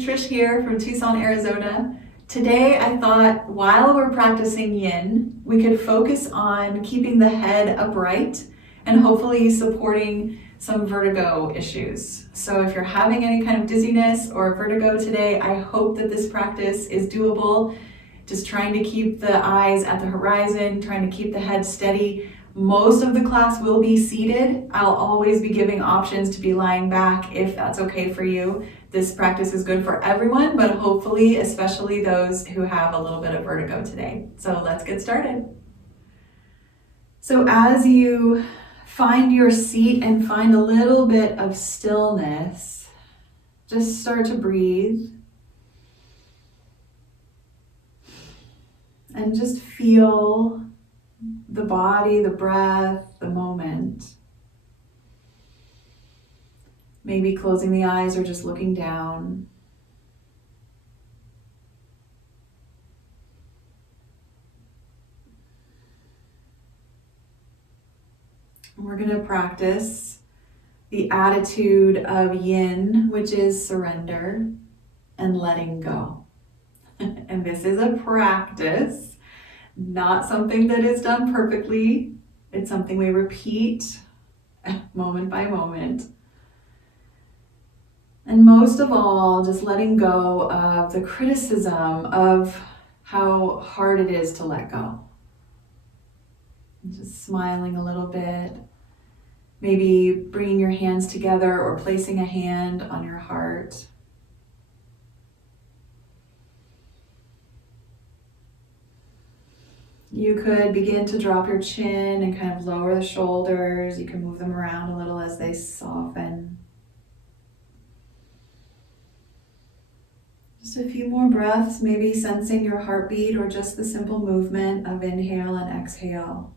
Trish here from Tucson, Arizona. Today I thought while we're practicing Yin, we could focus on keeping the head upright and hopefully supporting some vertigo issues. So if you're having any kind of dizziness or vertigo today, I hope that this practice is doable. Just trying to keep the eyes at the horizon, trying to keep the head steady. Most of the class will be seated. I'll always be giving options to be lying back if that's okay for you. This practice is good for everyone, but hopefully, especially those who have a little bit of vertigo today. So let's get started. So as you find your seat and find a little bit of stillness, just start to breathe. And just feel the body, the breath, the moment. Maybe closing the eyes or just looking down. We're going to practice the attitude of Yin, which is surrender and letting go. And this is a practice. Not something that is done perfectly. It's something we repeat moment by moment. And most of all, just letting go of the criticism of how hard it is to let go. And just smiling a little bit. Maybe bringing your hands together or placing a hand on your heart. You could begin to drop your chin and kind of lower the shoulders. You can move them around a little as they soften. Just a few more breaths, maybe sensing your heartbeat or just the simple movement of inhale and exhale.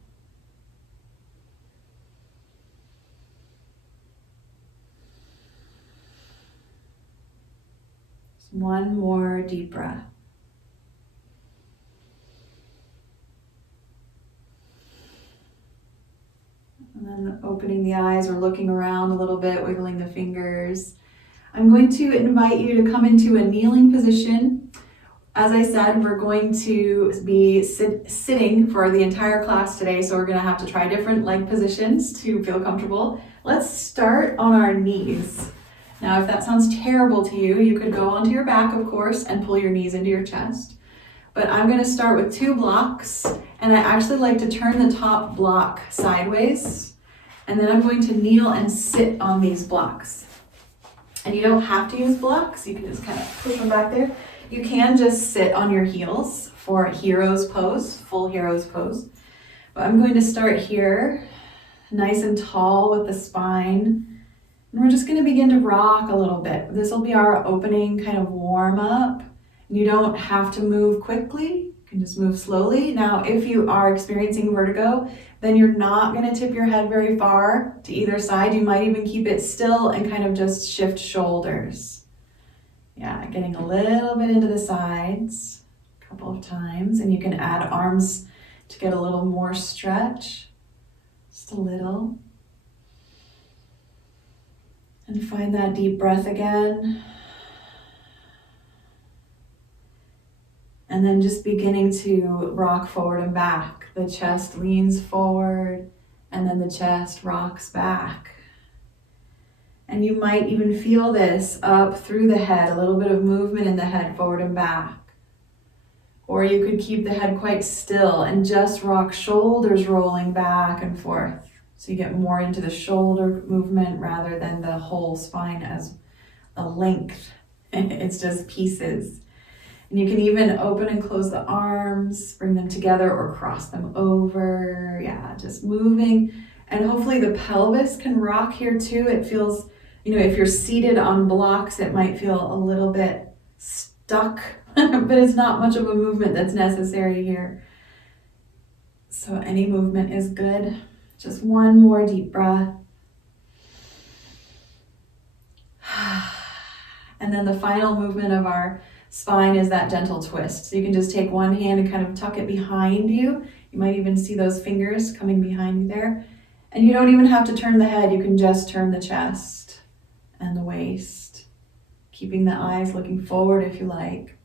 Just one more deep breath. And then opening the eyes or looking around a little bit, wiggling the fingers. I'm going to invite you to come into a kneeling position. As I said, we're going to be sitting for the entire class today, so we're going to have to try different leg positions to feel comfortable. Let's start on our knees. Now, if that sounds terrible to you, you could go onto your back, of course, and pull your knees into your chest. But I'm going to start with 2 blocks, and I actually like to turn the top block sideways, and then I'm going to kneel and sit on these blocks. And you don't have to use blocks, you can just kind of push them back there. You can just sit on your heels for hero's pose, full hero's pose. But I'm going to start here, nice and tall with the spine. And we're just going to begin to rock a little bit. This will be our opening kind of warm up. You don't have to move quickly, you can just move slowly. Now, if you are experiencing vertigo, then you're not going to tip your head very far to either side. You might even keep it still and kind of just shift shoulders. Yeah, getting a little bit into the sides a couple of times. And you can add arms to get a little more stretch, just a little. And find that deep breath again. And then just beginning to rock forward and back. The chest leans forward and then the chest rocks back. And you might even feel this up through the head, a little bit of movement in the head forward and back. Or you could keep the head quite still and just rock shoulders rolling back and forth. So you get more into the shoulder movement rather than the whole spine as a length. It's just pieces. And you can even open and close the arms, bring them together or cross them over. Yeah, just moving. And hopefully the pelvis can rock here too. It feels, if you're seated on blocks, it might feel a little bit stuck, but it's not much of a movement that's necessary here. So any movement is good. Just one more deep breath. And then the final movement of our spine is that gentle twist. So you can just take one hand and kind of tuck it behind you. You might even see those fingers coming behind you there. And you don't even have to turn the head. You can just turn the chest and the waist. keeping the eyes looking forward if you like.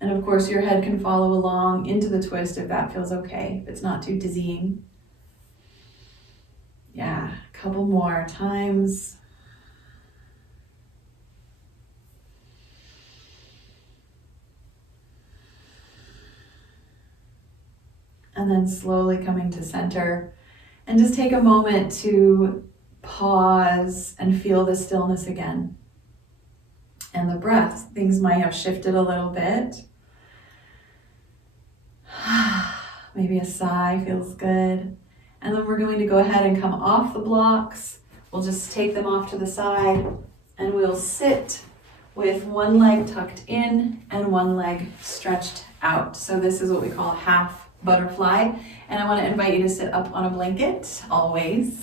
And of course, your head can follow along into the twist if that feels okay, if it's not too dizzying. Yeah, a couple more times. And then slowly coming to center. And just take a moment to pause and feel the stillness again. And the breath, things might have shifted a little bit. Maybe a sigh feels good. And then we're going to go ahead and come off the blocks. We'll just take them off to the side and we'll sit with one leg tucked in and one leg stretched out. So this is what we call half butterfly. And I want to invite you to sit up on a blanket, always.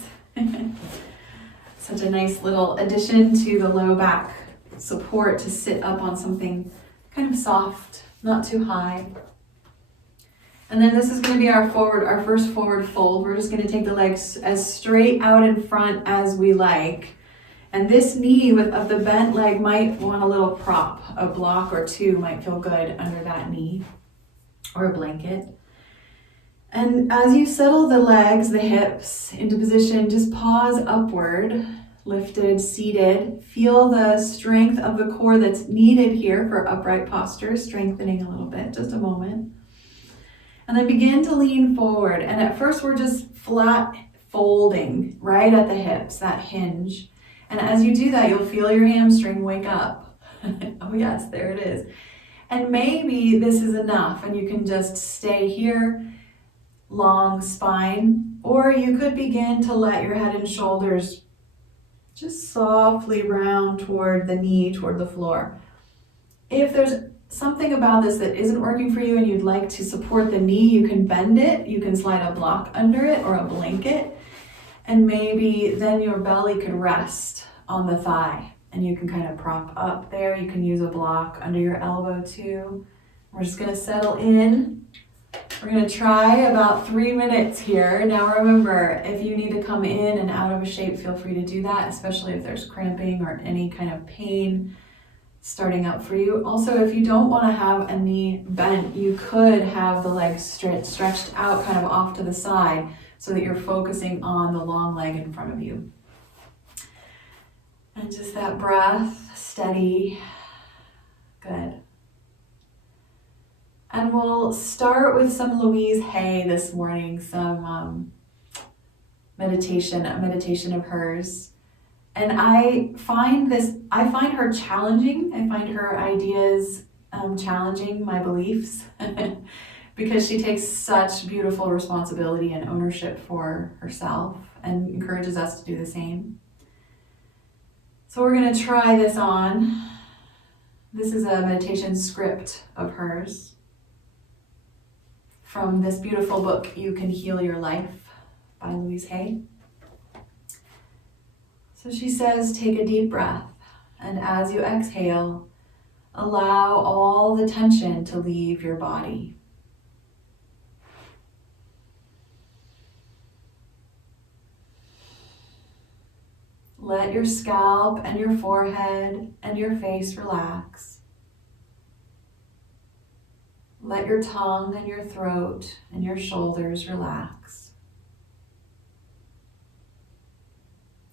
Such a nice little addition to the low back support to sit up on something kind of soft, not too high. And then this is going to be our first forward fold. We're just going to take the legs as straight out in front as we like. And this knee of the bent leg might want a little prop, a block or two might feel good under that knee, or a blanket. And as you settle the legs, the hips into position, just pause upward, lifted, seated. Feel the strength of the core that's needed here for upright posture, strengthening a little bit, just a moment. And then begin to lean forward. And at first we're just flat folding right at the hips, that hinge. And as you do that, you'll feel your hamstring wake up. Oh yes, there it is. And maybe this is enough and you can just stay here, long spine, or you could begin to let your head and shoulders just softly round toward the knee, toward the floor. If there's something about this that isn't working for you and you'd like to support the knee, you can bend it, you can slide a block under it or a blanket, and maybe then your belly could rest on the thigh and you can kind of prop up there. You can use a block under your elbow too. We're just going to settle in. We're going to try about 3 minutes here. Now remember, if you need to come in and out of a shape, feel free to do that, especially if there's cramping or any kind of pain starting up for you. Also, if you don't want to have a knee bent, you could have the legs stretched out kind of off to the side so that you're focusing on the long leg in front of you. And just that breath, steady, good. And we'll start with some Louise Hay this morning, some meditation, a meditation of hers. And I find her challenging. I find her ideas challenging my beliefs because she takes such beautiful responsibility and ownership for herself and encourages us to do the same. So we're going to try this on. This is a meditation script of hers from this beautiful book, You Can Heal Your Life by Louise Hay. So she says, take a deep breath, and as you exhale, allow all the tension to leave your body. Let your scalp and your forehead and your face relax. Let your tongue and your throat and your shoulders relax.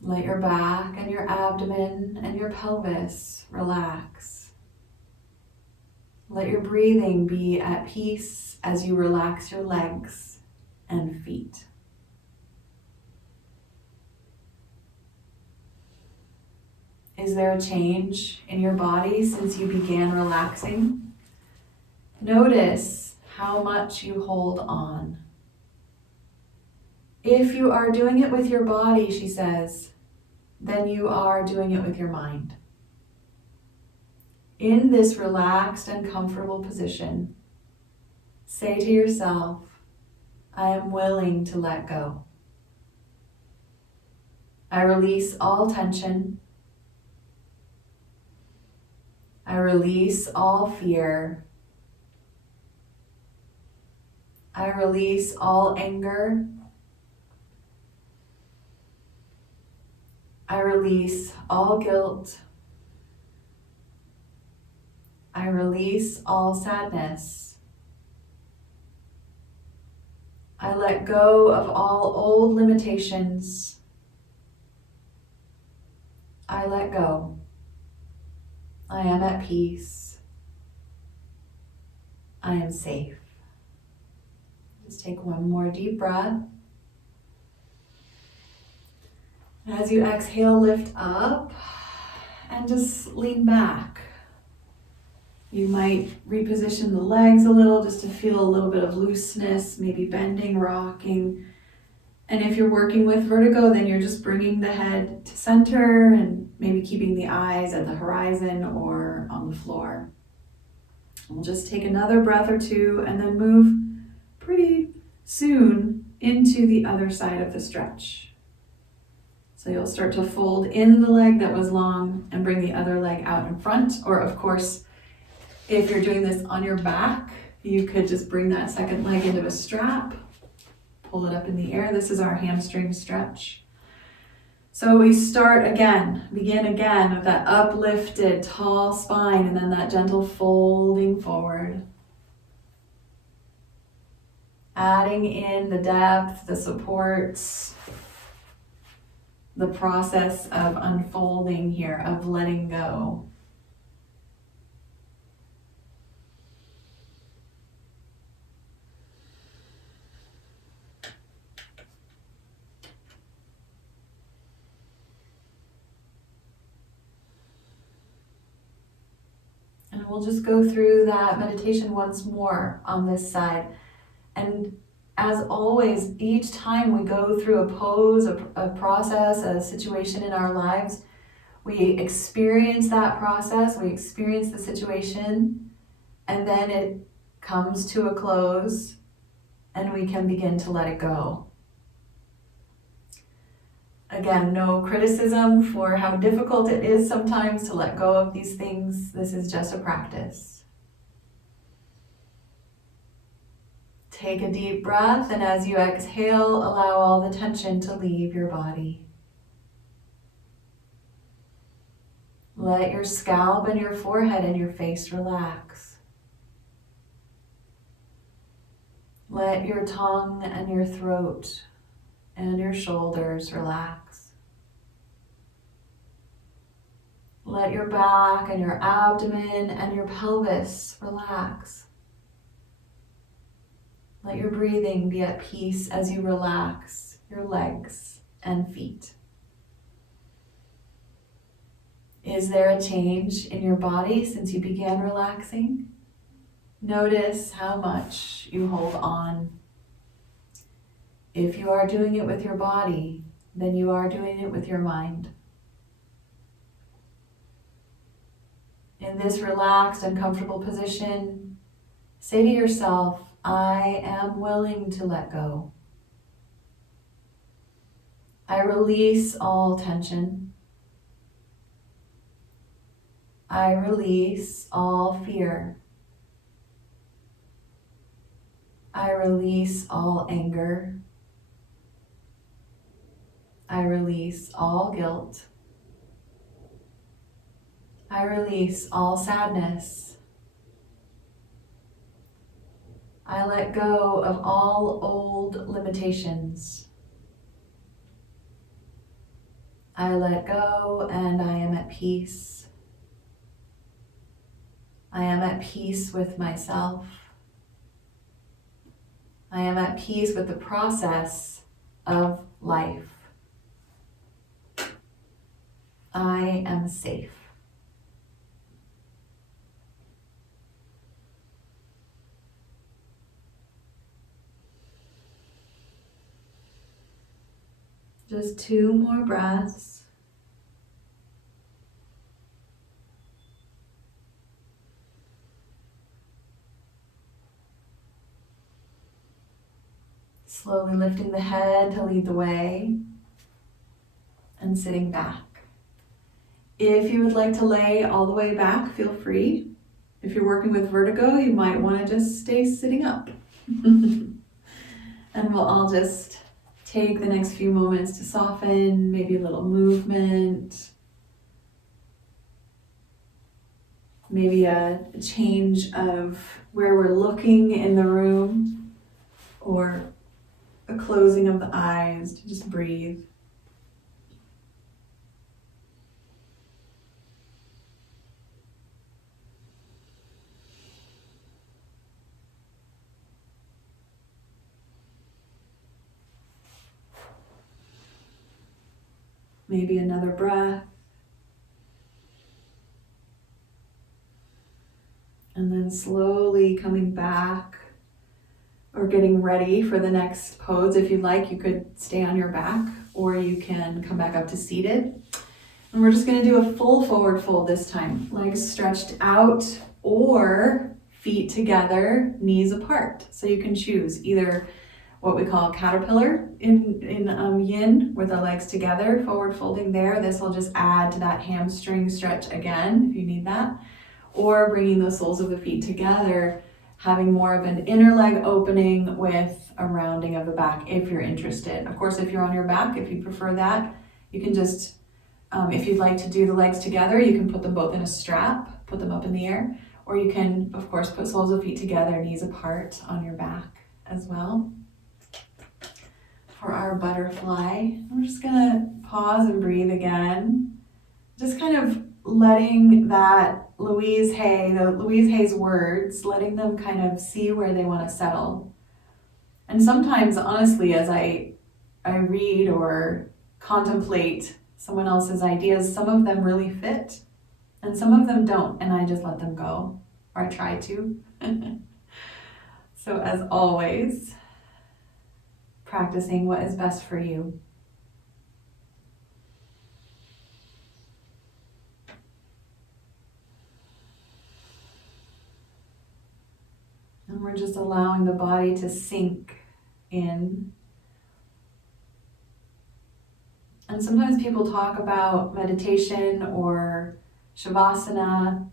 Let your back and your abdomen and your pelvis relax. Let your breathing be at peace as you relax your legs and feet. Is there a change in your body since you began relaxing? Notice how much you hold on. If you are doing it with your body, she says, then you are doing it with your mind. In this relaxed and comfortable position, say to yourself, I am willing to let go. I release all tension. I release all fear. I release all anger. I release all guilt. I release all sadness. I let go of all old limitations. I let go. I am at peace. I am safe. Just take one more deep breath. As you exhale, lift up and just lean back. You might reposition the legs a little just to feel a little bit of looseness, maybe bending, rocking. And if you're working with vertigo, then you're just bringing the head to center and maybe keeping the eyes at the horizon or on the floor. We'll just take another breath or two and then move pretty soon into the other side of the stretch. So you'll start to fold in the leg that was long and bring the other leg out in front. Or of course, if you're doing this on your back, you could just bring that second leg into a strap, pull it up in the air. This is our hamstring stretch. So we begin again with that uplifted tall spine and then that gentle folding forward. Adding in the depth, the supports, the process of unfolding here, of letting go. And we'll just go through that meditation once more on this side. And as always, each time we go through a pose, a process, a situation in our lives, we experience that process, we experience the situation, and then it comes to a close and we can begin to let it go. Again, no criticism for how difficult it is sometimes to let go of these things. This is just a practice. Take a deep breath, and as you exhale, allow all the tension to leave your body. Let your scalp and your forehead and your face relax. Let your tongue and your throat and your shoulders relax. Let your back and your abdomen and your pelvis relax. Let your breathing be at peace as you relax your legs and feet. Is there a change in your body since you began relaxing? Notice how much you hold on. If you are doing it with your body, then you are doing it with your mind. In this relaxed and comfortable position, say to yourself, I am willing to let go. I release all tension. I release all fear. I release all anger. I release all guilt. I release all sadness. I let go of all old limitations. I let go and I am at peace. I am at peace with myself. I am at peace with the process of life. I am safe. Just 2 more breaths. Slowly lifting the head to lead the way and sitting back. If you would like to lay all the way back, feel free. If you're working with vertigo, you might want to just stay sitting up. And we'll all just take the next few moments to soften, maybe a little movement. maybe a change of where we're looking in the room, or a closing of the eyes to just breathe. Maybe another breath. And then slowly coming back, or getting ready for the next pose. If you'd like, you could stay on your back, or you can come back up to seated. And we're just gonna do a full forward fold this time. Legs stretched out, or feet together, knees apart. So you can choose either what we call caterpillar in yin, with the legs together, forward folding there. This will just add to that hamstring stretch again, if you need that. Or bringing the soles of the feet together, having more of an inner leg opening with a rounding of the back if you're interested. Of course, if you're on your back, if you prefer that, you can just, if you'd like to do the legs together, you can put them both in a strap, put them up in the air, or you can, of course, put soles of feet together, knees apart on your back as well. For our butterfly, we're just gonna pause and breathe again. Just kind of letting that Louise Hay's words, letting them kind of see where they want to settle. And sometimes, honestly, as I read or contemplate someone else's ideas, some of them really fit and some of them don't, and I just let them go, or I try to. So as always, practicing what is best for you. And we're just allowing the body to sink in. And sometimes people talk about meditation or shavasana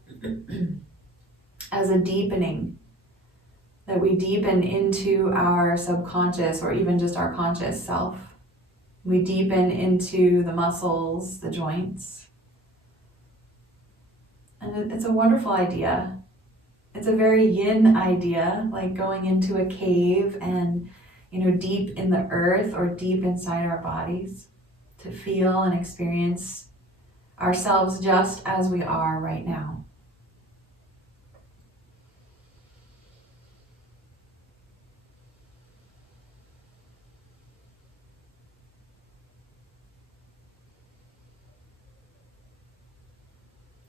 as a deepening, that we deepen into our subconscious or even just our conscious self. We deepen into the muscles, the joints. And it's a wonderful idea. It's a very yin idea, like going into a cave and, deep in the earth or deep inside our bodies, to feel and experience ourselves just as we are right now.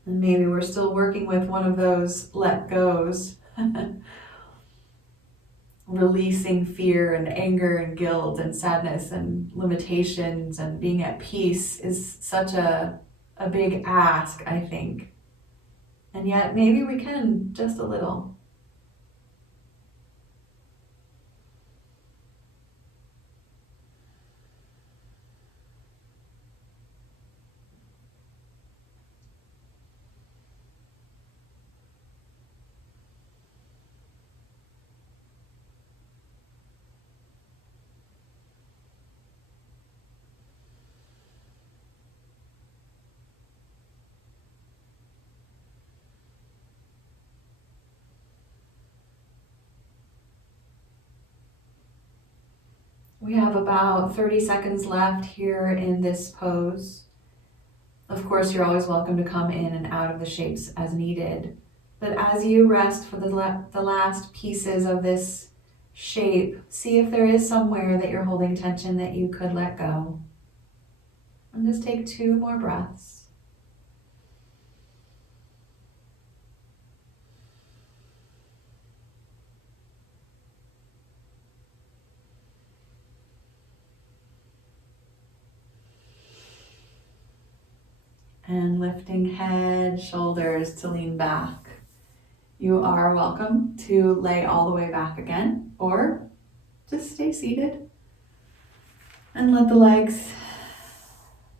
And maybe we're still working with one of those let goes. Releasing fear and anger and guilt and sadness and limitations and being at peace is such a big ask, I think. And yet maybe we can, just a little. We have about 30 seconds left here in this pose. Of course, you're always welcome to come in and out of the shapes as needed. But as you rest for the last pieces of this shape, see if there is somewhere that you're holding tension that you could let go. And just take 2 more breaths. And lifting head, shoulders to lean back. You are welcome to lay all the way back again, or just stay seated and let the legs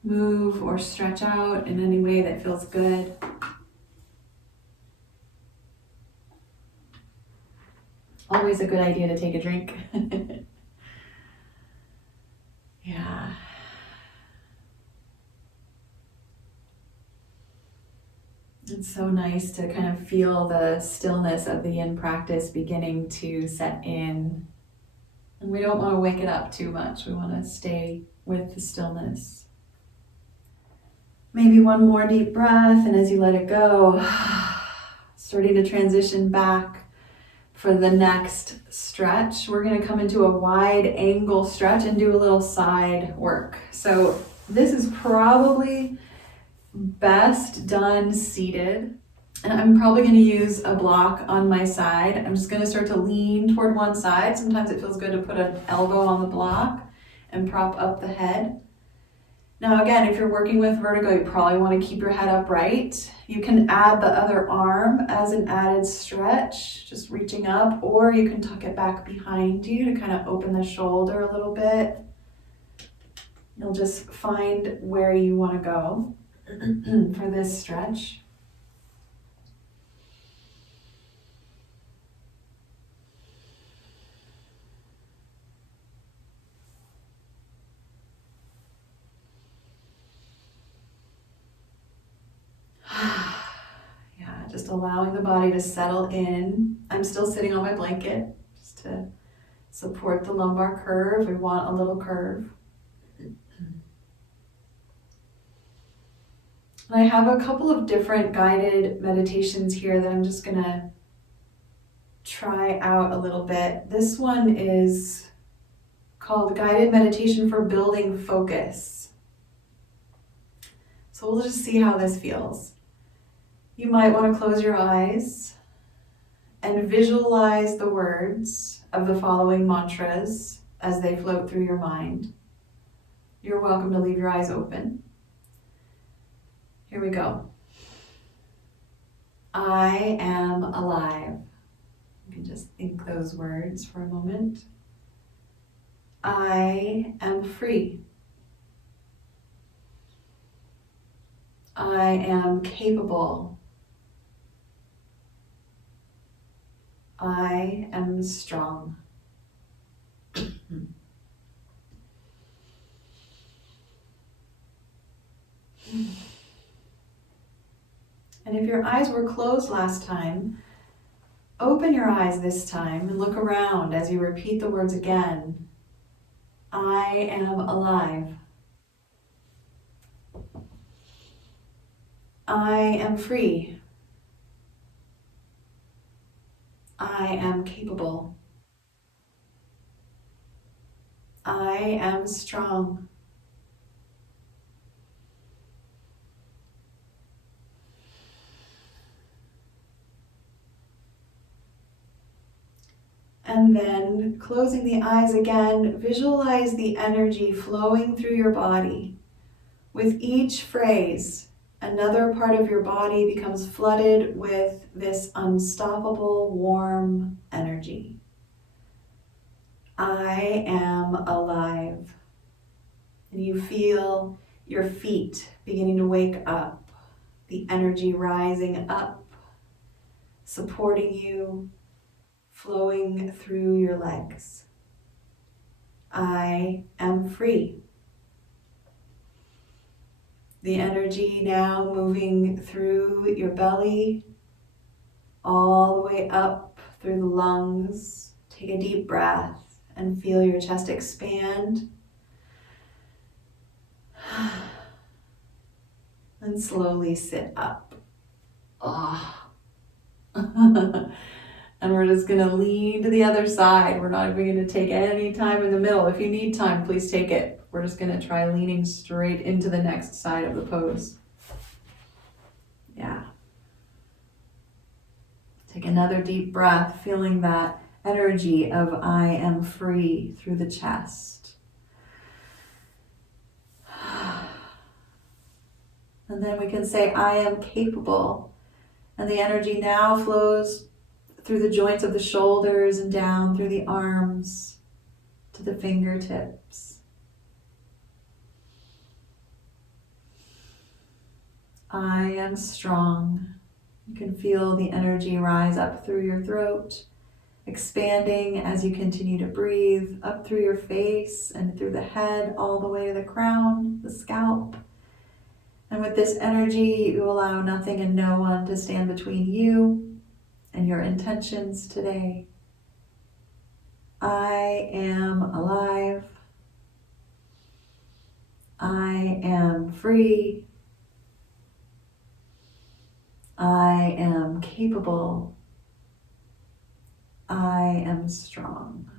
move or stretch out in any way that feels good. Always a good idea to take a drink. Yeah. And It's so nice to kind of feel the stillness of the yin practice beginning to set in. And we don't want to wake it up too much. We want to stay with the stillness. Maybe one more deep breath, and as you let it go, starting to transition back for the next stretch. We're going to come into a wide angle stretch and do a little side work. So this is probably best done seated. And I'm probably going to use a block on my side. I'm just going to start to lean toward one side. Sometimes it feels good to put an elbow on the block and prop up the head. Now again, if you're working with vertigo, you probably want to keep your head upright. You can add the other arm as an added stretch, just reaching up, or you can tuck it back behind you to kind of open the shoulder a little bit. You'll just find where you want to go for this stretch. Yeah, just allowing the body to settle in. I'm still sitting on my blanket just to support the lumbar curve. We want a little curve. And I have a couple of different guided meditations here that I'm just gonna try out a little bit. This one is called Guided Meditation for Building Focus. So we'll just see how this feels. You might want to close your eyes and visualize the words of the following mantras as they float through your mind. You're welcome to leave your eyes open. Here we go. I am alive. You can just think those words for a moment. I am free. I am capable. I am strong. And if your eyes were closed last time, open your eyes this time and look around as you repeat the words again. I am alive. I am free. I am capable. I am strong. And then closing the eyes again, visualize the energy flowing through your body. With each phrase, another part of your body becomes flooded with this unstoppable, warm energy. I am alive. And you feel your feet beginning to wake up, the energy rising up, supporting you, flowing through your legs. I am free. The energy now moving through your belly, all the way up through the lungs. Take a deep breath and feel your chest expand. And slowly sit up. And we're just gonna lean to the other side. We're not even gonna take any time in the middle. If you need time, please take it. We're just gonna try leaning straight into the next side of the pose. Yeah. Take another deep breath, feeling that energy of I am free through the chest. And then we can say I am capable. And the energy now flows through the joints of the shoulders and down through the arms to the fingertips. I am strong. You can feel the energy rise up through your throat, expanding as you continue to breathe up through your face and through the head, all the way to the crown, the scalp. And with this energy, you allow nothing and no one to stand between you and your intentions today. I am alive. I am free. I am capable. I am strong.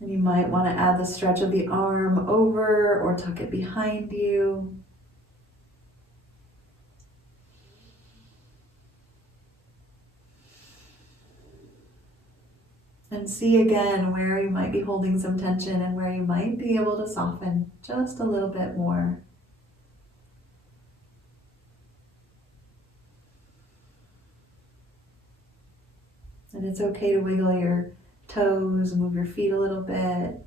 And you might want to add the stretch of the arm over or tuck it behind you. And see again where you might be holding some tension and where you might be able to soften just a little bit more. And it's okay to wiggle your toes, move your feet a little bit.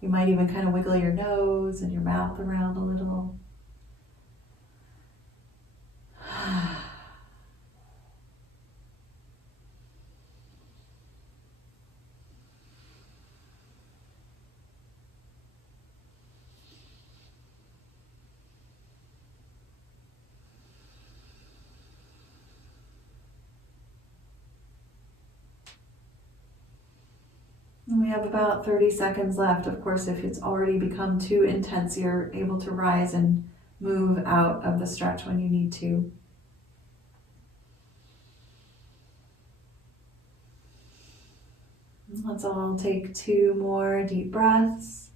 You might even kind of wiggle your nose and your mouth around a little. And we have about 30 seconds left. Of course, if it's already become too intense, you're able to rise and move out of the stretch when you need to. Let's all take 2 more deep breaths.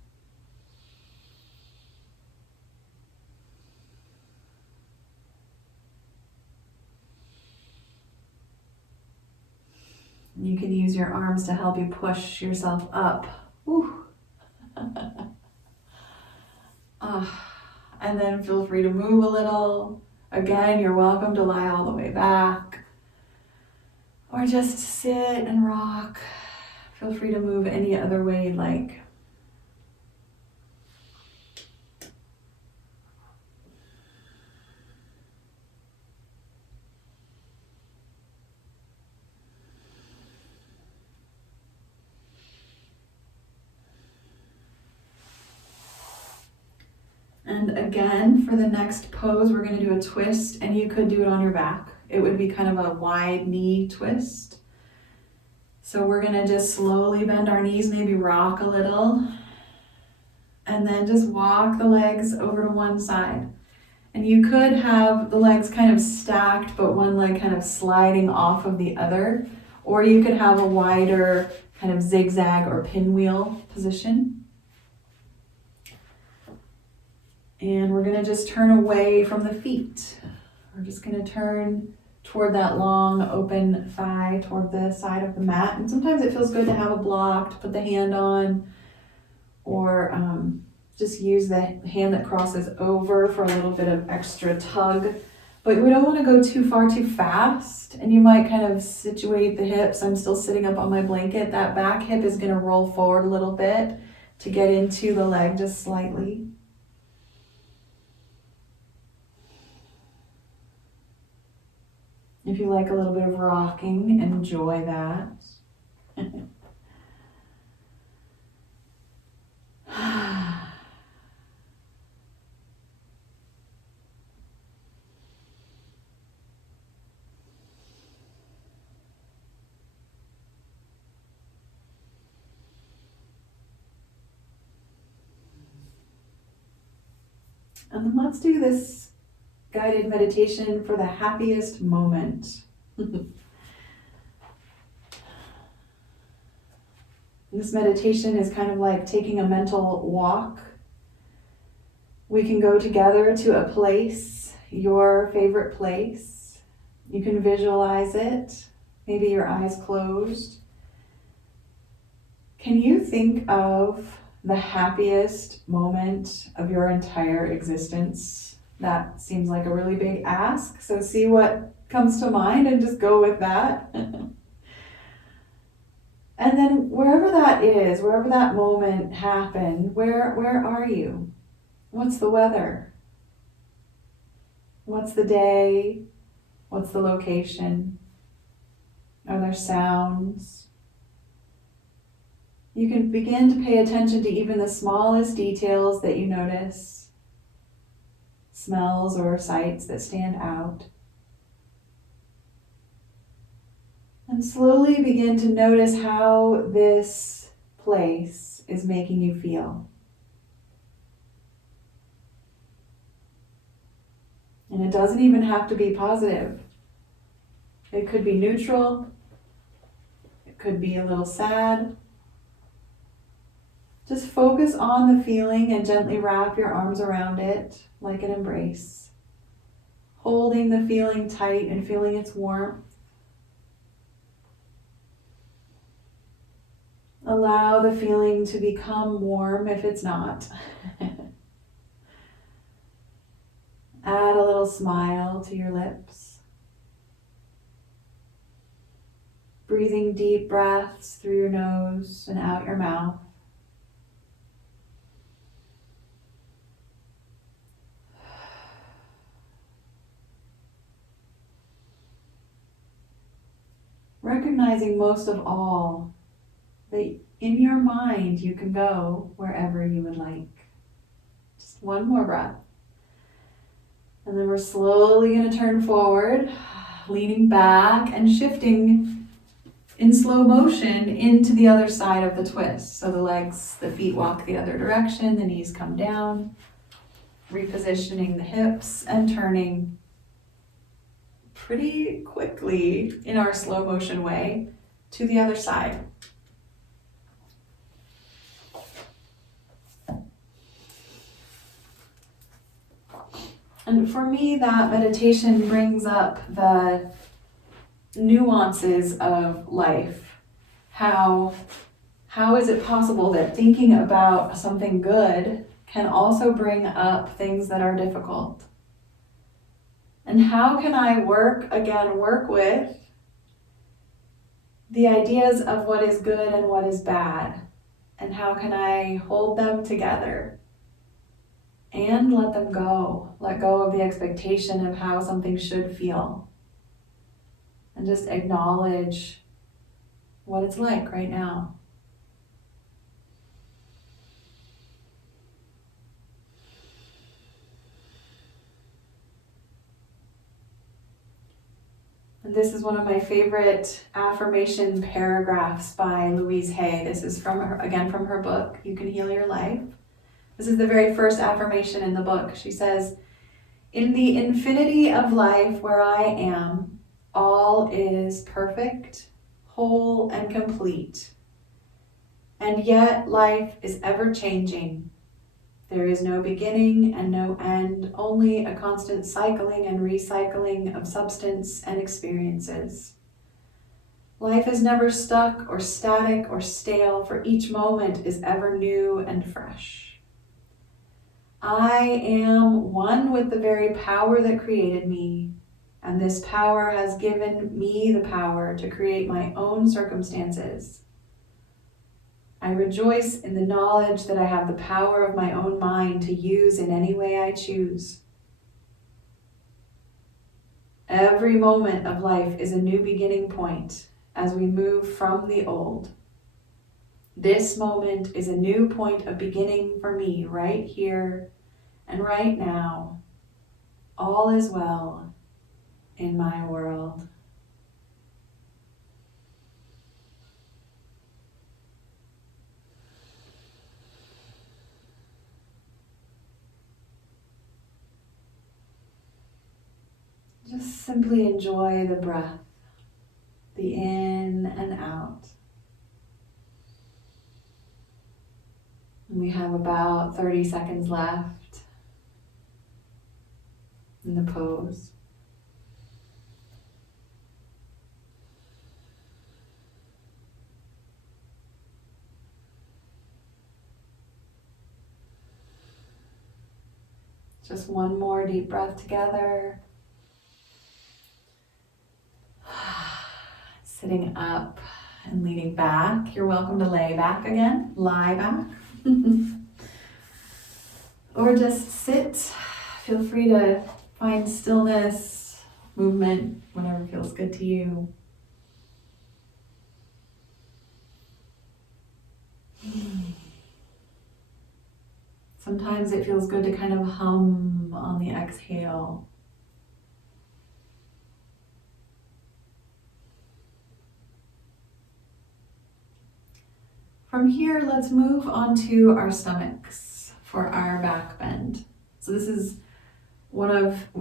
You can use your arms to help you push yourself up. And then feel free to move a little. Again, you're welcome to lie all the way back. Or just sit and rock. Feel free to move any other way you'd like. And again, for the next pose, we're going to do a twist, and you could do it on your back. It would be kind of a wide knee twist. So we're going to just slowly bend our knees, maybe rock a little, and then just walk the legs over to one side. And you could have the legs kind of stacked, but one leg kind of sliding off of the other, or you could have a wider kind of zigzag or pinwheel position. And we're going to just turn away from the feet. We're just going to turn toward that long open thigh, toward the side of the mat. And sometimes it feels good to have a block to put the hand on, or just use the hand that crosses over for a little bit of extra tug. But we don't want to go too far too fast, and you might kind of situate the hips. I'm still sitting up on my blanket. That back hip is going to roll forward a little bit to get into the leg just slightly. If you like a little bit of rocking, enjoy that. And then let's do this guided meditation for the happiest moment. This meditation is kind of like taking a mental walk. We can go together to a place, your favorite place. You can visualize it, maybe your eyes closed. Can you think of the happiest moment of your entire existence? That seems like a really big ask, so see what comes to mind and just go with that. And then wherever that is, wherever that moment happened, where are you? What's the weather? What's the day? What's the location? Are there sounds? You can begin to pay attention to even the smallest details that you notice, smells or sights that stand out. And slowly begin to notice how this place is making you feel. And it doesn't even have to be positive. It could be neutral. It could be a little sad. Just focus on the feeling and gently wrap your arms around it like an embrace. Holding the feeling tight and feeling its warmth. Allow the feeling to become warm if it's not. Add a little smile to your lips. Breathing deep breaths through your nose and out your mouth. Recognizing most of all that in your mind you can go wherever you would like. Just one more breath. And then we're slowly going to turn forward, leaning back and shifting in slow motion into the other side of the twist. So the feet walk the other direction, the knees come down, repositioning the hips and turning pretty quickly in our slow motion way to the other side. And for me, that meditation brings up the nuances of life. How is it possible that thinking about something good can also bring up things that are difficult? And how can I work with the ideas of what is good and what is bad? And how can I hold them together? And let them go. Let go of the expectation of how something should feel. And just acknowledge what it's like right now. And this is one of my favorite affirmation paragraphs by Louise Hay. This is from her book, You Can Heal Your Life. This is the very first affirmation in the book. She says, "In the infinity of life where I am, all is perfect, whole, and complete. And yet life is ever changing. There is no beginning and no end, only a constant cycling and recycling of substance and experiences. Life is never stuck or static or stale, for each moment is ever new and fresh. I am one with the very power that created me, and this power has given me the power to create my own circumstances. I rejoice in the knowledge that I have the power of my own mind to use in any way I choose. Every moment of life is a new beginning point as we move from the old. This moment is a new point of beginning for me right here and right now. All is well in my world." Just simply enjoy the breath, the in and out. We have about 30 seconds left in the pose. Just one more deep breath together. Sitting up and leaning back. You're welcome to lay back again. Lie back. Or just sit. Feel free to find stillness, movement, whatever feels good to you. Sometimes it feels good to kind of hum on the exhale. From here, let's move on to our stomachs for our back bend. So this is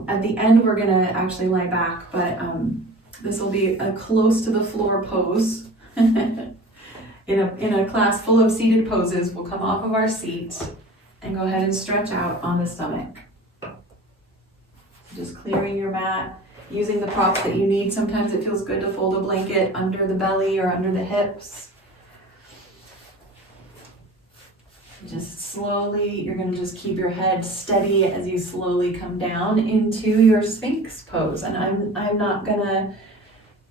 at the end we're gonna actually lie back, but this will be a close to the floor pose. In a class full of seated poses, we'll come off of our seat and go ahead and stretch out on the stomach. Just clearing your mat, using the props that you need. Sometimes it feels good to fold a blanket under the belly or under the hips. Just slowly, you're going to just keep your head steady as you slowly come down into your sphinx pose. And I'm not going to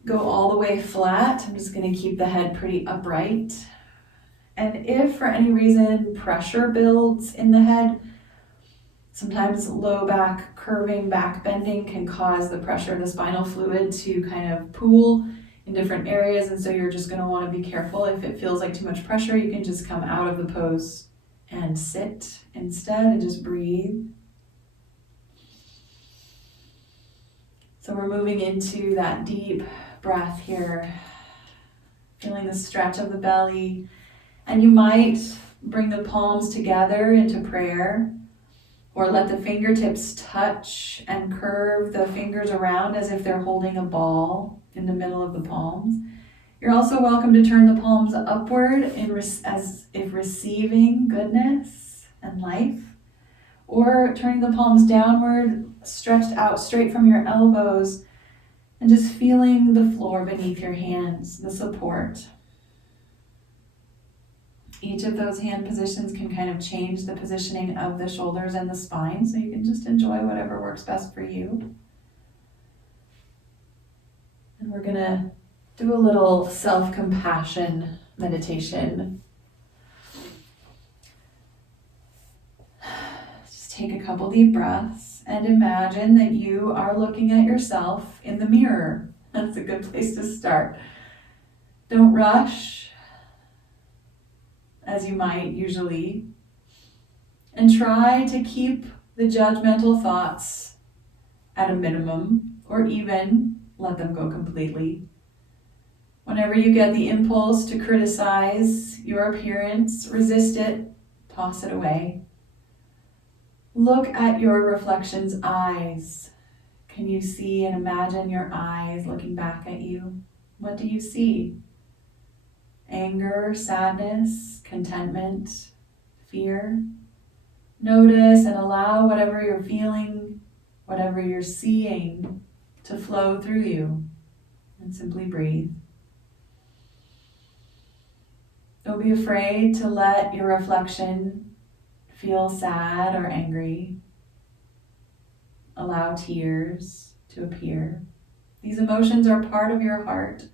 go all the way flat. I'm just going to keep the head pretty upright. And if for any reason pressure builds in the head, sometimes low back curving, back bending can cause the pressure of the spinal fluid to kind of pool in different areas. And so you're just going to want to be careful. If it feels like too much pressure, you can just come out of the pose and sit instead and just breathe. So we're moving into that deep breath here, feeling the stretch of the belly. And you might bring the palms together into prayer, or let the fingertips touch and curve the fingers around as if they're holding a ball in the middle of the palms. You're also welcome to turn the palms upward as if receiving goodness and life, or turning the palms downward, stretched out straight from your elbows, and just feeling the floor beneath your hands, the support. Each of those hand positions can kind of change the positioning of the shoulders and the spine, so you can just enjoy whatever works best for you. And we're going to do a little self-compassion meditation. Just take a couple deep breaths and imagine that you are looking at yourself in the mirror. That's a good place to start. Don't rush, as you might usually, and try to keep the judgmental thoughts at a minimum, or even let them go completely. Whenever you get the impulse to criticize your appearance, resist it, toss it away. Look at your reflection's eyes. Can you see and imagine your eyes looking back at you? What do you see? Anger, sadness, contentment, fear? Notice and allow whatever you're feeling, whatever you're seeing, to flow through you, and simply breathe. Don't be afraid to let your reflection feel sad or angry. Allow tears to appear. These emotions are part of your heart.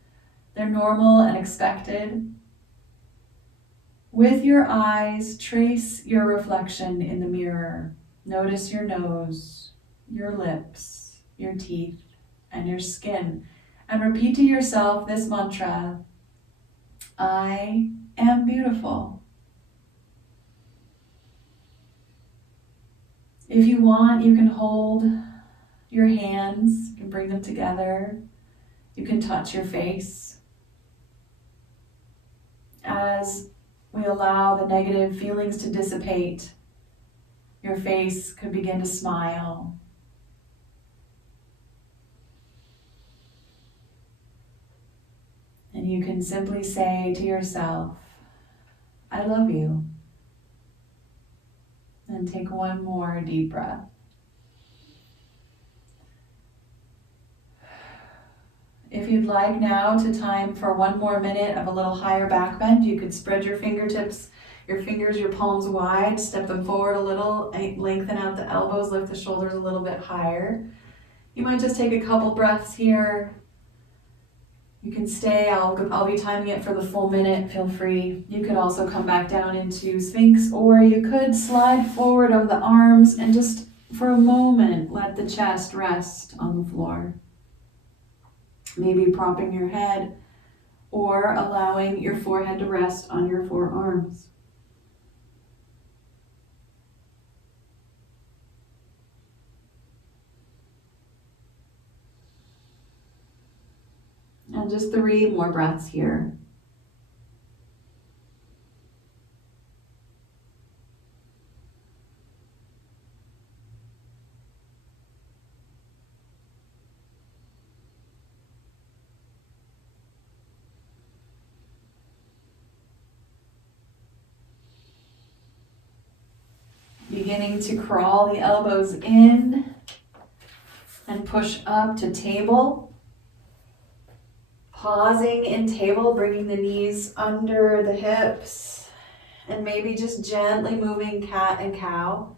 They're normal and expected. With your eyes, trace your reflection in the mirror. Notice your nose, your lips, your teeth, and your skin. And repeat to yourself this mantra: I am beautiful. If you want, you can hold your hands, you can bring them together. You can touch your face. As we allow the negative feelings to dissipate, your face could begin to smile. And you can simply say to yourself, I love you. And take one more deep breath. If you'd like now to time for one more minute of a little higher back bend, you could spread your fingertips, your fingers, your palms wide, step them forward a little, lengthen out the elbows, lift the shoulders a little bit higher. You might just take a couple breaths here. You can stay, I'll be timing it for the full minute, feel free. You could also come back down into Sphinx, or you could slide forward on the arms and just for a moment let the chest rest on the floor. Maybe propping your head or allowing your forehead to rest on your forearms. And just 3 more breaths here. Beginning to crawl the elbows in and push up to table. Pausing in table, bringing the knees under the hips and maybe just gently moving cat and cow.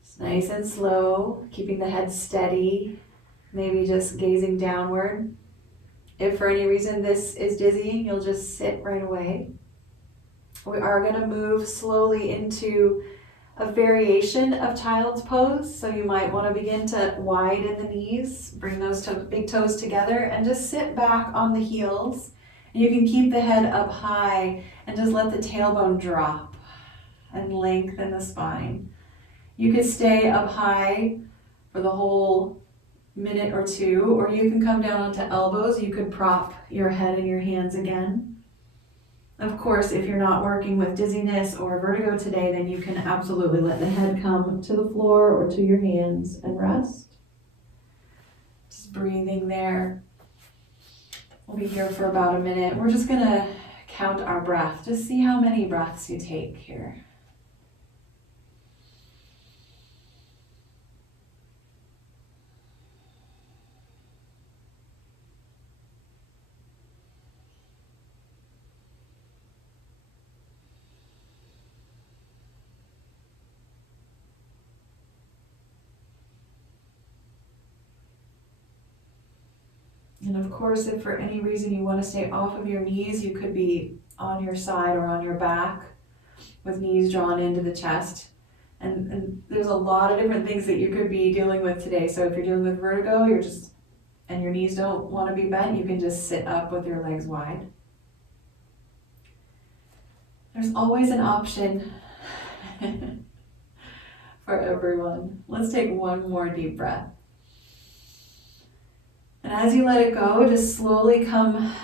It's nice and slow, keeping the head steady, maybe just gazing downward. If for any reason this is dizzying, you'll just sit right away. We are going to move slowly into a variation of child's pose. So you might want to begin to widen the knees, bring those big toes together and just sit back on the heels. And you can keep the head up high and just let the tailbone drop and lengthen the spine. You could stay up high for the whole minute or two, or you can come down onto elbows. You could prop your head in your hands again. Of course, if you're not working with dizziness or vertigo today, then you can absolutely let the head come to the floor or to your hands and rest. Just breathing there. We'll be here for about a minute. We're just going to count our breath. Just see how many breaths you take here. And of course, if for any reason you want to stay off of your knees, you could be on your side or on your back with knees drawn into the chest. And there's a lot of different things that you could be dealing with today. So if you're dealing with vertigo, and your knees don't want to be bent, you can just sit up with your legs wide. There's always an option for everyone. Let's take one more deep breath. And as you let it go, just slowly come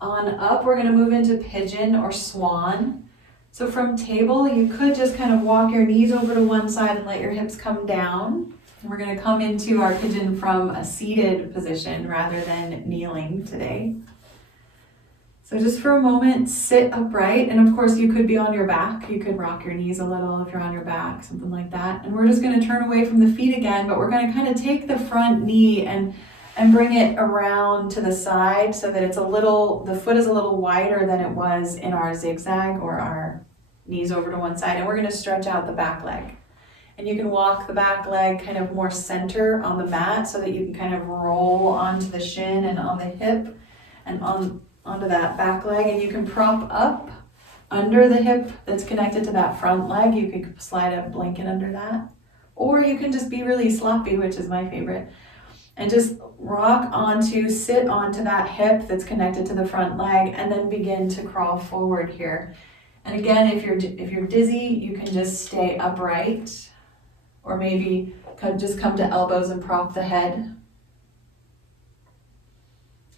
on up. We're going to move into pigeon or swan. So from table, you could just kind of walk your knees over to one side and let your hips come down. And we're going to come into our pigeon from a seated position rather than kneeling today. So just for a moment, sit upright. And of course, you could be on your back. You could rock your knees a little if you're on your back, something like that. And we're just going to turn away from the feet again, but we're going to kind of take the front knee and bring it around to the side so that the foot is a little wider than it was in our zigzag or our knees over to one side. And we're going to stretch out the back leg. And you can walk the back leg kind of more center on the mat so that you can kind of roll onto the shin and on the hip and onto that back leg. And you can prop up under the hip that's connected to that front leg. You could slide a blanket under that. Or you can just be really sloppy, which is my favorite. And just sit onto that hip that's connected to the front leg and then begin to crawl forward here. And again, if you're dizzy, you can just stay upright or maybe just come to elbows and prop the head.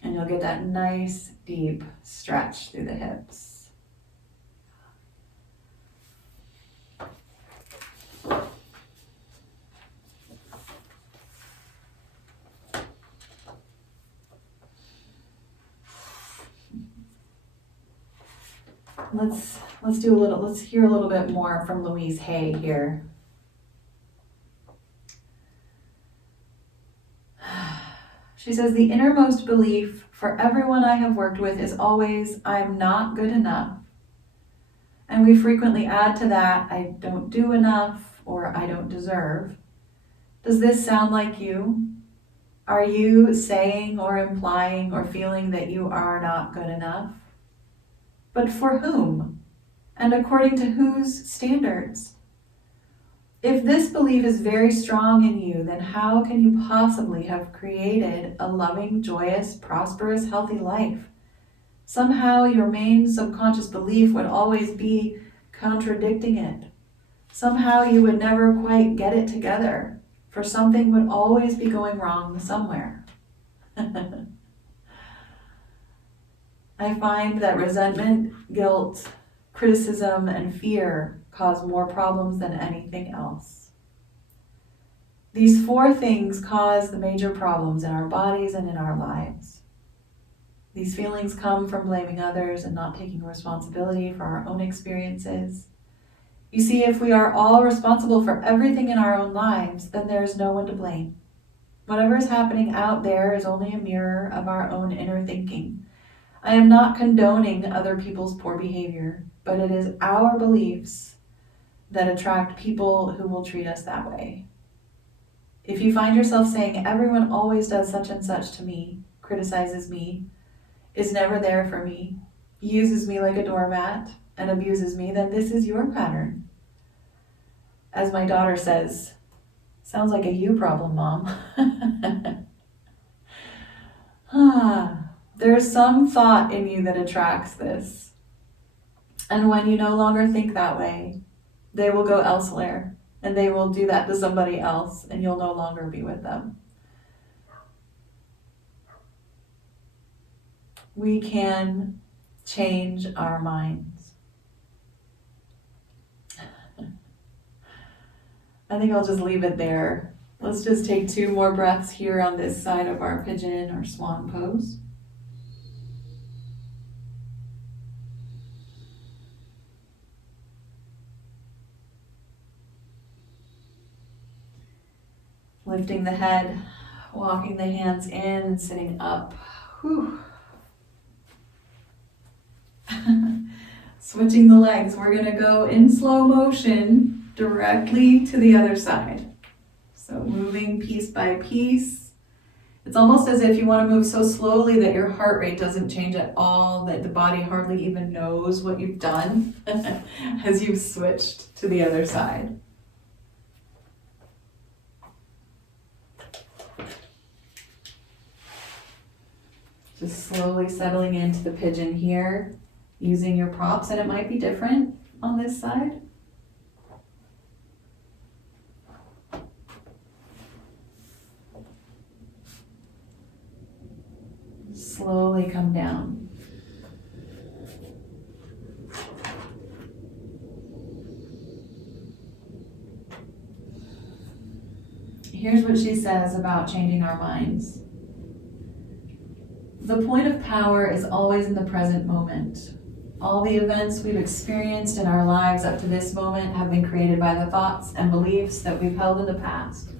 And you'll get that nice deep stretch through the hips. Let's hear a little bit more from Louise Hay here. She says, the innermost belief for everyone I have worked with is always, I'm not good enough. And we frequently add to that, I don't do enough or I don't deserve. Does this sound like you? Are you saying or implying or feeling that you are not good enough? But for whom? And according to whose standards? If this belief is very strong in you, then how can you possibly have created a loving, joyous, prosperous, healthy life? Somehow your main subconscious belief would always be contradicting it. Somehow you would never quite get it together, for something would always be going wrong somewhere. I find that resentment, guilt, criticism, and fear cause more problems than anything else. These 4 things cause the major problems in our bodies and in our lives. These feelings come from blaming others and not taking responsibility for our own experiences. You see, if we are all responsible for everything in our own lives, then there is no one to blame. Whatever is happening out there is only a mirror of our own inner thinking. I am not condoning other people's poor behavior, but it is our beliefs that attract people who will treat us that way. If you find yourself saying, everyone always does such and such to me, criticizes me, is never there for me, uses me like a doormat, and abuses me, then this is your pattern. As my daughter says, sounds like a you problem, Mom. There's some thought in you that attracts this. And when you no longer think that way, they will go elsewhere and they will do that to somebody else and you'll no longer be with them. We can change our minds. I think I'll just leave it there. Let's just take 2 more breaths here on this side of our pigeon or swan pose. Lifting the head, walking the hands in and sitting up. Whew. Switching the legs, we're going to go in slow motion directly to the other side. So moving piece by piece. It's almost as if you want to move so slowly that your heart rate doesn't change at all, that the body hardly even knows what you've done as you've switched to the other side. Just slowly settling into the pigeon here, using your props, and it might be different on this side. Slowly come down. Here's what she says about changing our minds. The point of power is always in the present moment. All the events we've experienced in our lives up to this moment have been created by the thoughts and beliefs that we've held in the past.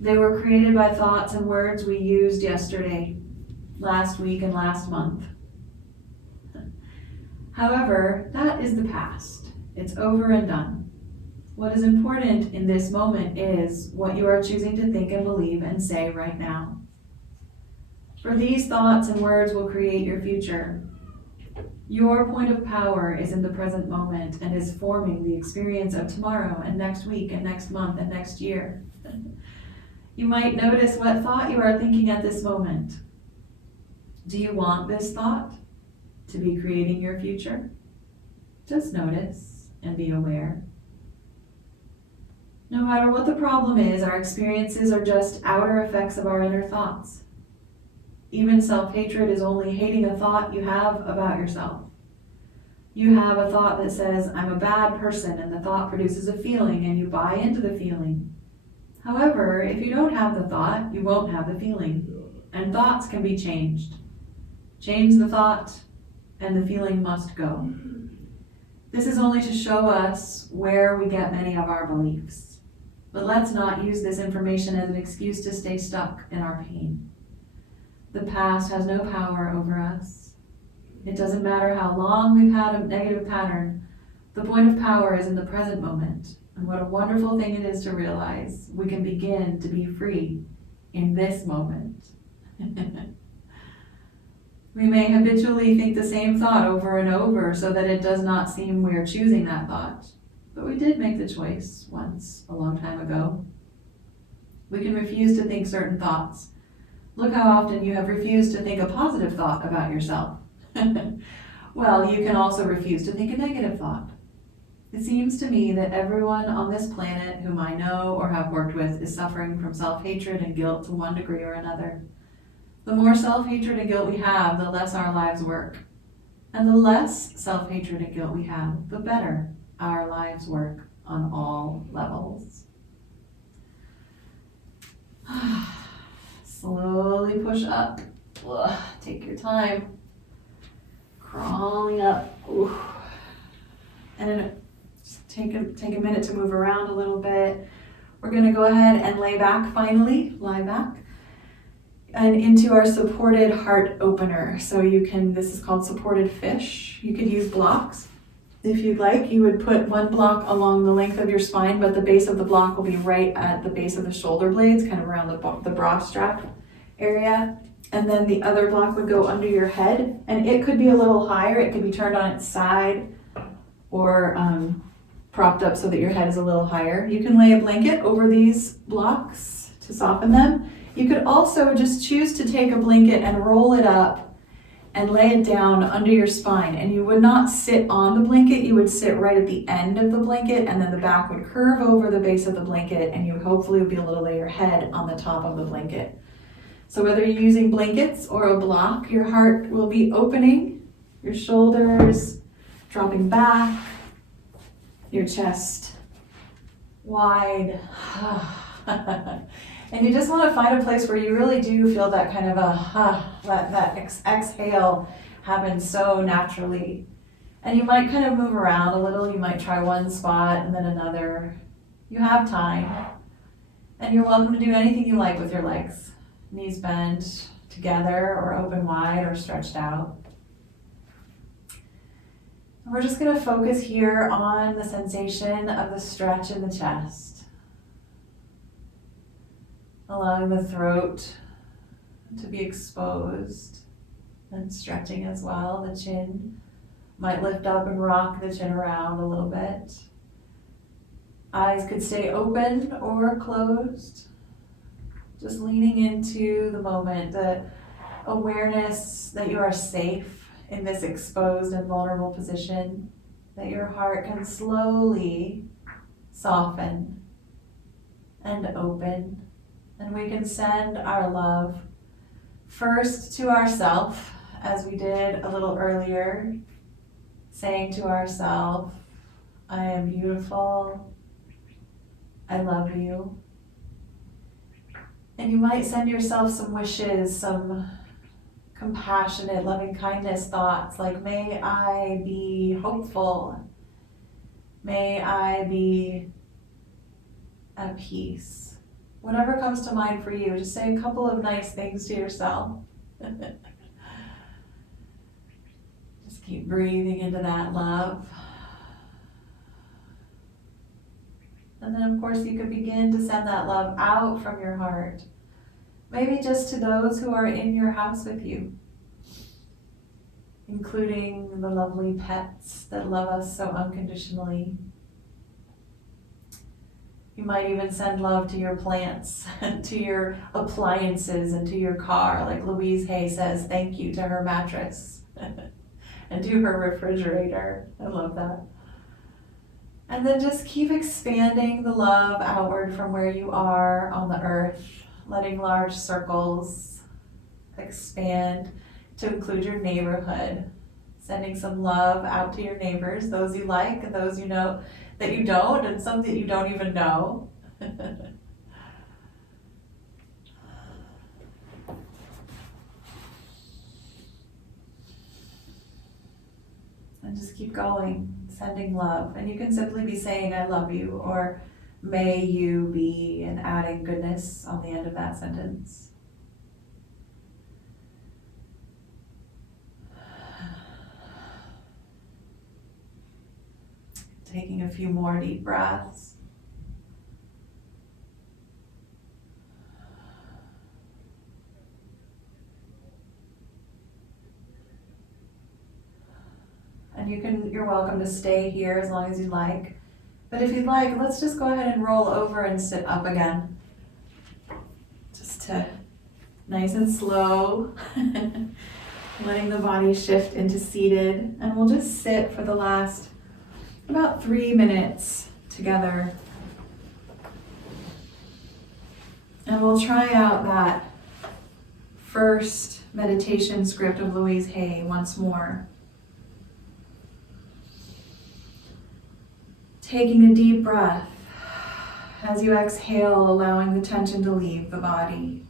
They were created by thoughts and words we used yesterday, last week, and last month. However, that is the past. It's over and done. What is important in this moment is what you are choosing to think and believe and say right now. For these thoughts and words will create your future. Your point of power is in the present moment and is forming the experience of tomorrow and next week and next month and next year. You might notice what thought you are thinking at this moment. Do you want this thought to be creating your future? Just notice and be aware. No matter what the problem is, our experiences are just outer effects of our inner thoughts. Even self-hatred is only hating a thought you have about yourself. You have a thought that says, I'm a bad person, and the thought produces a feeling, and you buy into the feeling. However, if you don't have the thought, you won't have the feeling. And thoughts can be changed. Change the thought, and the feeling must go. This is only to show us where we get many of our beliefs. But let's not use this information as an excuse to stay stuck in our pain. The past has no power over us. It doesn't matter how long we've had a negative pattern. The point of power is in the present moment. And what a wonderful thing it is to realize we can begin to be free in this moment. We may habitually think the same thought over and over so that it does not seem we're choosing that thought. But we did make the choice once, a long time ago. We can refuse to think certain thoughts. Look how often you have refused to think a positive thought about yourself. Well, you can also refuse to think a negative thought. It seems to me that everyone on this planet whom I know or have worked with is suffering from self-hatred and guilt to one degree or another. The more self-hatred and guilt we have, the less our lives work. And the less self-hatred and guilt we have, the better our lives work on all levels. Slowly push up. Take your time. Crawling up. Ooh. And just take a minute to move around a little bit. We're going to go ahead and lay back finally. Lie back. And into our supported heart opener. So this is called supported fish. You could use blocks. If you'd like, you would put one block along the length of your spine, but the base of the block will be right at the base of the shoulder blades, kind of around the bra strap area. And then the other block would go under your head, and it could be a little higher. It could be turned on its side or propped up so that your head is a little higher. You can lay a blanket over these blocks to soften them. You could also just choose to take a blanket and roll it up and lay it down under your spine. And you would not sit on the blanket, you would sit right at the end of the blanket, and then the back would curve over the base of the blanket, and you hopefully would be able to lay your head on the top of the blanket. So whether you're using blankets or a block, your heart will be opening, your shoulders dropping back, your chest wide. And you just want to find a place where you really do feel that kind of that exhale happen so naturally. And you might kind of move around a little. You might try one spot and then another. You have time. And you're welcome to do anything you like with your legs. Knees bent together or open wide or stretched out. And we're just going to focus here on the sensation of the stretch in the chest. Allowing the throat to be exposed and stretching as well. The chin might lift up and rock the chin around a little bit. Eyes could stay open or closed. Just leaning into the moment, the awareness that you are safe in this exposed and vulnerable position, that your heart can slowly soften and open. And we can send our love first to ourselves, as we did a little earlier, saying to ourselves, I am beautiful, I love you. And you might send yourself some wishes, some compassionate, loving kindness thoughts, like, may I be hopeful, may I be at peace. Whatever comes to mind for you, just say a couple of nice things to yourself. Just keep breathing into that love. And then, of course, you could begin to send that love out from your heart. Maybe just to those who are in your house with you, including the lovely pets that love us so unconditionally. You might even send love to your plants, and to your appliances, and to your car. Like Louise Hay says thank you to her mattress and to her refrigerator. I love that. And then just keep expanding the love outward from where you are on the earth, letting large circles expand to include your neighborhood, sending some love out to your neighbors, those you like and those you know that you don't, and some that you don't even know. And just keep going, sending love. And you can simply be saying, I love you, or may you be, and adding goodness on the end of that sentence. Taking a few more deep breaths. And you're welcome to stay here as long as you like. But if you'd like, let's just go ahead and roll over and sit up again. Just to nice and slow. Letting the body shift into seated. And we'll just sit for the last about 3 minutes together. And we'll try out that first meditation script of Louise Hay once more. Taking a deep breath as you exhale, allowing the tension to leave the body.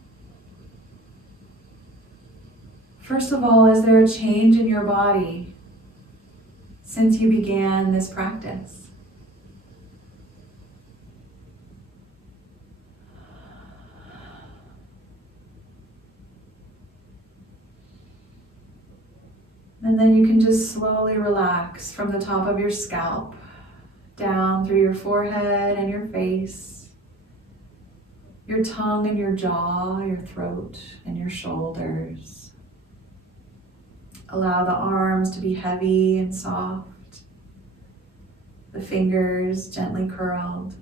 First of all, is there a change in your body since you began this practice? And then you can just slowly relax from the top of your scalp, down through your forehead and your face, your tongue and your jaw, your throat and your shoulders. Allow the arms to be heavy and soft, the fingers gently curled.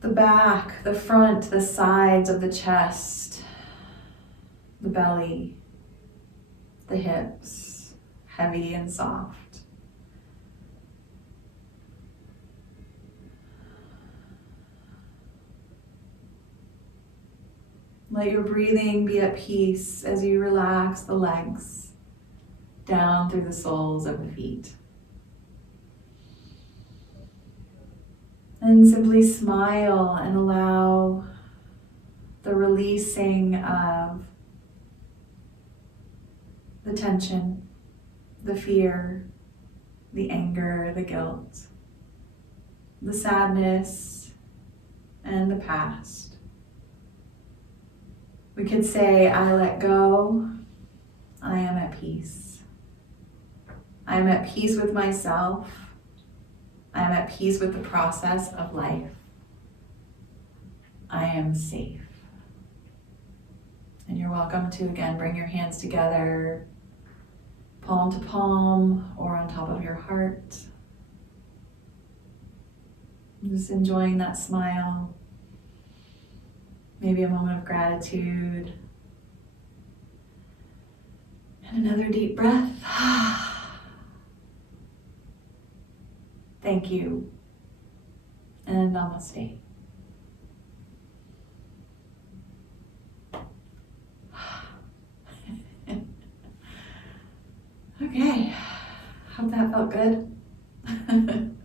The back, the front, the sides of the chest, the belly, the hips, heavy and soft. Let your breathing be at peace as you relax the legs down through the soles of the feet. And simply smile and allow the releasing of the tension, the fear, the anger, the guilt, the sadness, and the past. We could say, I let go, I am at peace. I am at peace with myself. I am at peace with the process of life. I am safe. And you're welcome to, again, bring your hands together, palm to palm or on top of your heart. Just enjoying that smile. Maybe a moment of gratitude. And another deep breath. Thank you. And namaste. Okay, hope that felt good.